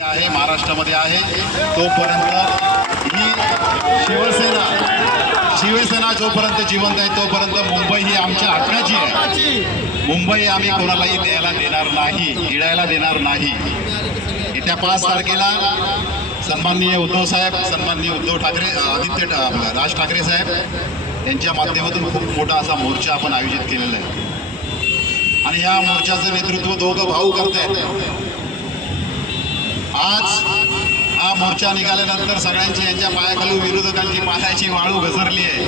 आहे महाराष्ट्रामध्ये आहे तोपर्यंत ही शिवसेना जोपर्यंत जिवंत आहे तोपर्यंत मुंबई ही आमच्या हक्काची आहे. मुंबई आम्ही कोणालाही द्यायला देणार नाही, गिळायला देणार नाही. येत्या 5 तारखेला सन्माननीय उद्धव साहेब, सन्माननीय उद्धव ठाकरे, राज ठाकरे साहेब यांच्या माध्यमातून खूप मोठा असा मोर्चा आपण आयोजित केलेला आहे आणि या मोर्चाचं नेतृत्व दोघं भाऊ करतायत. आज हा मोर्चा निघाल्यानंतर सगळ्यांची यांच्या पायाखाली विरोधकांची पायाची वाळू घसरली आहे.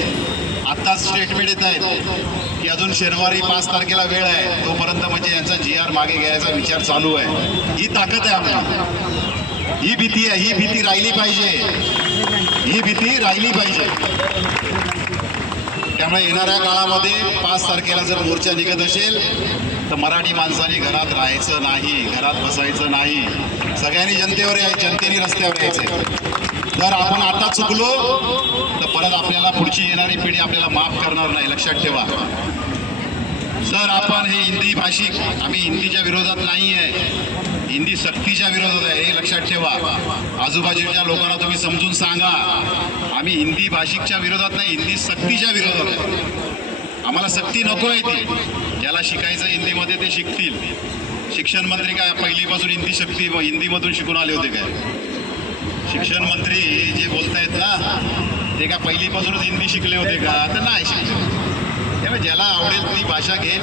आत्ताच स्टेटमेंट येत आहेत की अजून शनिवारी 5 तारखेला वेळ आहे, तोपर्यंत म्हणजे यांचा GR मागे घ्यायचा विचार चालू आहे. ही ताकद आहे आपली, ही भीती आहे, ही भीती राहिली पाहिजे, ही भीती राहिली पाहिजे. त्यामुळे येणाऱ्या काळामध्ये 5 तारखेला जर मोर्चा निघत असेल तर मराठी माणसांनी घरात राहायचं नाही, घरात बसायचं नाही. सगळ्यांनी जनतेवर यायचं, जनतेने रस्त्यावर यायचं. जर आपण आता चुकलो तर परत आपल्याला पुढची येणारी पिढी आपल्याला माफ करणार नाही, लक्षात ठेवा. जर आपण हे हिंदी भाषिक, आम्ही हिंदीच्या विरोधात नाही आहे, हिंदी सक्तीच्या विरोधात आहे, हे लक्षात ठेवा. आजूबाजूच्या लोकांना तुम्ही समजून सांगा, आम्ही हिंदी भाषिकच्या विरोधात नाही, हिंदी सक्तीच्या विरोधात आहे. आम्हाला सक्ती नको आहे. ती ज्याला शिकायचं हिंदीमध्ये ते शिकतील. शिक्षण मंत्री काय पहिलीपासून हिंदीमधून शिकून आले होते काय? शिक्षण मंत्री जे बोलतायत ना ते का पहिलीपासूनच हिंदी शिकले होते का? तर नाही शिकले. त्यामुळे ज्याला आवडेल ती भाषा घेईल.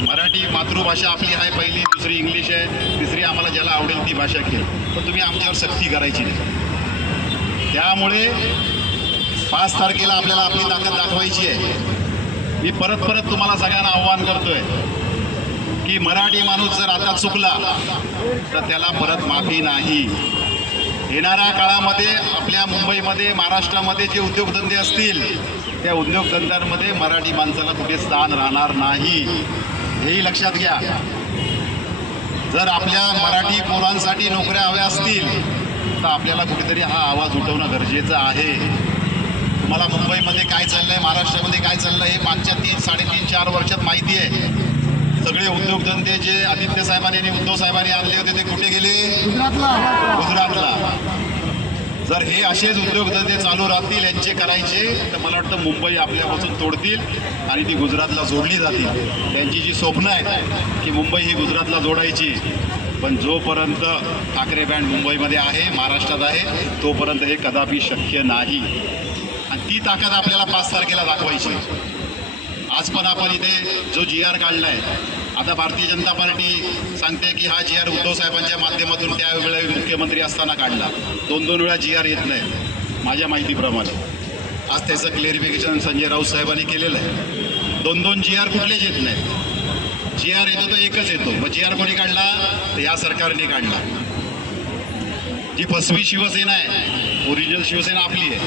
मराठी मातृभाषा आपली आहे, पहिली, दुसरी इंग्लिश आहे, तिसरी आम्हाला ज्याला आवडेल ती भाषा घेईल. पण तुम्ही आमच्यावर सक्ती करायची नाही. त्यामुळे 5 तारखेला आपल्याला आपली ताकद दाखवायची आहे. मी परत तुम्हाला सगळ्यांना आव्हान करतोय की मराठी माणूस जर आता चुकला तर त्याला परत माफी नाही. येणाऱ्या काळामध्ये आपल्या मुंबईमध्ये, महाराष्ट्रामध्ये जे उद्योगधंदे असतील त्या उद्योगधंद्यांमध्ये मराठी माणसाला कुठे स्थान राहणार नाही, हेही लक्षात घ्या. जर आपल्या मराठी पोरांसाठी नोकऱ्या हव्या असतील तर आपल्याला कुठेतरी हा आवाज उठवणं गरजेचं आहे. तुम्हाला मुंबईमध्ये काय चाललंय, महाराष्ट्रामध्ये काय चाललंय हे मागच्या 3-4 वर्षात माहिती आहे. सगळे उद्योगधंदे जे आदित्य साहेबांनी आणि उद्धव साहेबांनी आणले होते ते कुठे गेले? गुजरातला. जर हे असेच उद्योगधंदे चालू राहतील, यांचे करायचे, तर मला वाटतं मुंबई आपल्यापासून तोडतील आणि ती गुजरातला जोडली जातील. त्यांची जी स्वप्न आहेत की मुंबई ही गुजरातला जोडायची, पण जोपर्यंत ठाकरे बँड मुंबईमध्ये आहे, महाराष्ट्रात आहे, तोपर्यंत हे कदापि शक्य नाही. आणि ती ताकद आपल्याला 5 तारखेला दाखवायची. आज पण आपण इथे जो GR काढला आहे, आता भारतीय जनता पार्टी सांगते की हा GR उद्धव साहेबांच्या माध्यमातून त्यावेळेला मुख्यमंत्री असताना काढला. 2 वेळा GR येत नाही माझ्या माहितीप्रमाणे. आज त्याचं क्लेरिफिकेशन संजय राऊत साहेबांनी केलेलं आहे. 2 GR कुठलेच येत नाही. GR येतो तो एकच येतो. मग GR कोणी काढला? तर या सरकारने काढला. जी फसवी शिवसेना आहे, ओरिजिनल शिवसेना आपली आहे,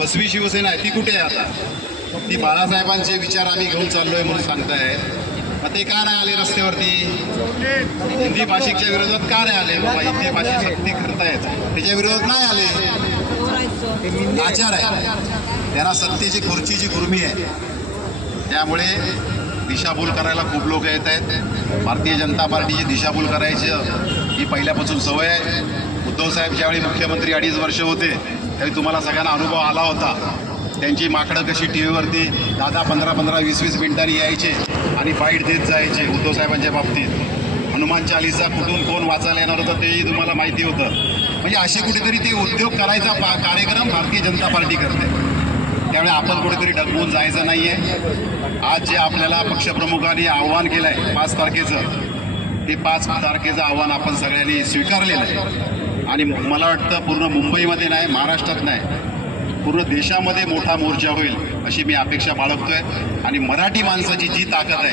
फसवी शिवसेना आहे, ती कुठे आहे आता? ती बाळासाहेबांचे विचार आम्ही घेऊन चाललोय म्हणून सांगताय. मग ते का नाही आले रस्त्यावरती? हिंदी भाषिकच्या विरोधात का नाही आले? बाबा हिंदी भाषा सक्ती करतायत, त्याच्या विरोधात नाही आले. आचार आहे त्यांना, सत्तेची खुर्चीची गुर्मी आहे. त्यामुळे दिशाभूल करायला खूप लोक येत आहेत. भारतीय जनता पार्टीची दिशाभूल करायची ही पहिल्यापासून सवय आहे. उद्धव साहेब ज्यावेळी मुख्यमंत्री 2.5 वर्ष होते त्यावेळी तुम्हाला सगळ्यांना अनुभव आला होता. त्यांची माकडं कशी टी व्हीवरती 10-15, 20 मिनिटांनी यायचे आणि बाईट देत जायचे. उद्धव साहेबांच्या बाबतीत हनुमान चालीसा कुठून कोण वाचायला येणार होतं तेही तुम्हाला माहिती होतं. म्हणजे असे कुठेतरी ते उद्योग करायचा कार्यक्रम भारतीय जनता पार्टी करते. त्यामुळे आपण कुठेतरी डगमून जायचं नाही आहे. आज जे आपल्याला पक्षप्रमुखांनी आव्हान केलं आहे 5 तारखेचं, ते 5 तारखेचं आव्हान आपण सगळ्यांनी स्वीकारलेलं आहे. आणि मला वाटतं पूर्ण मुंबईमध्ये नाही, महाराष्ट्रात नाही, पूर्ण देशामध्ये मोठा मोर्चा होईल अशी मी अपेक्षा बाळगतोय. आणि मराठी माणसाची जी ताकद आहे